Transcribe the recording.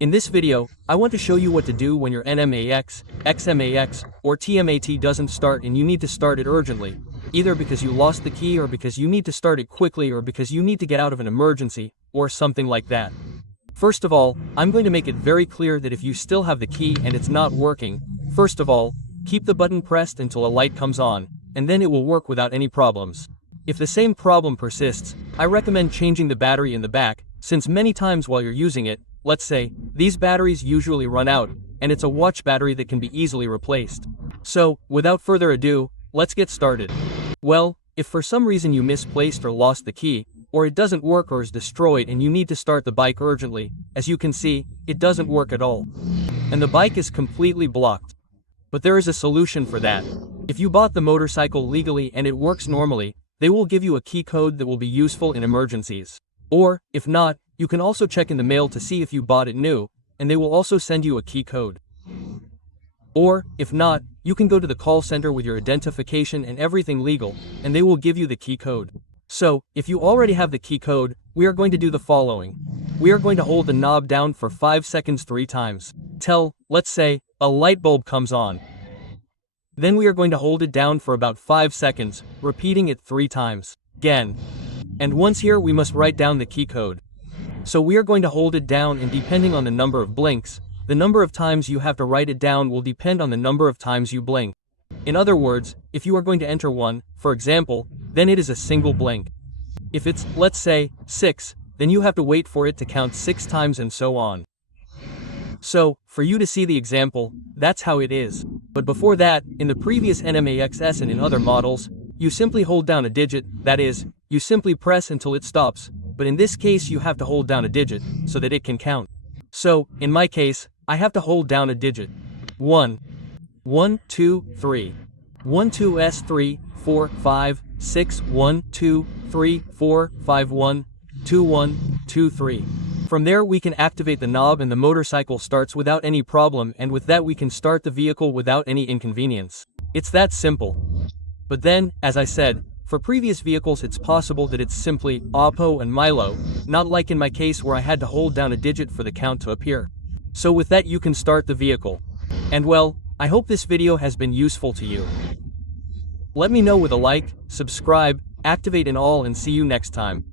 In this video, I want to show you what to do when your Nmax, Xmax, or Tmax doesn't start and you need to start it urgently, either because you lost the key or because you need to start it quickly or because you need to get out of an emergency, or something like that. First of all, I'm going to make it very clear that if you still have the key and it's not working, first of all, keep the button pressed until a light comes on, and then it will work without any problems. If the same problem persists, I recommend changing the battery in the back, since many times while you're using it, let's say, these batteries usually run out, and it's a watch battery that can be easily replaced. So, without further ado, let's get started. Well, if for some reason you misplaced or lost the key, or it doesn't work or is destroyed and you need to start the bike urgently, as you can see, it doesn't work at all. And the bike is completely blocked. But there is a solution for that. If you bought the motorcycle legally and it works normally, they will give you a key code that will be useful in emergencies. Or, if not, you can also check in the mail to see if you bought it new, and they will also send you a key code. Or, if not, you can go to the call center with your identification and everything legal, and they will give you the key code. So, if you already have the key code, we are going to do the following. We are going to hold the knob down for 5 seconds 3 times, till, let's say, a light bulb comes on. Then we are going to hold it down for about 5 seconds, repeating it 3 times. Again. And once here we must write down the key code. So we are going to hold it down, and depending on the number of blinks, the number of times you have to write it down will depend on the number of times you blink. In other words, if you are going to enter 1, for example, then it is a single blink. If it's, let's say, 6, then you have to wait for it to count 6 times and so on. So, for you to see the example, that's how it is. But before that, in the previous Nmax S and in other models, you simply hold down a digit, that is, you simply press until it stops, but in this case you have to hold down a digit, so that it can count. So, in my case, I have to hold down a digit. 1, 1, 2, 3. 1, 2, S, 3, 4, 5, 6, 1, 2, 3, 4, 5, 1, 2, 1, 2, 3. From there we can activate the knob and the motorcycle starts without any problem, and with that we can start the vehicle without any inconvenience. It's that simple. But then, as I said, for previous vehicles it's possible that it's simply Oppo and Milo, not like in my case where I had to hold down a digit for the count to appear. So with that you can start the vehicle. And well, I hope this video has been useful to you. Let me know with a like, subscribe, activate and all, and see you next time.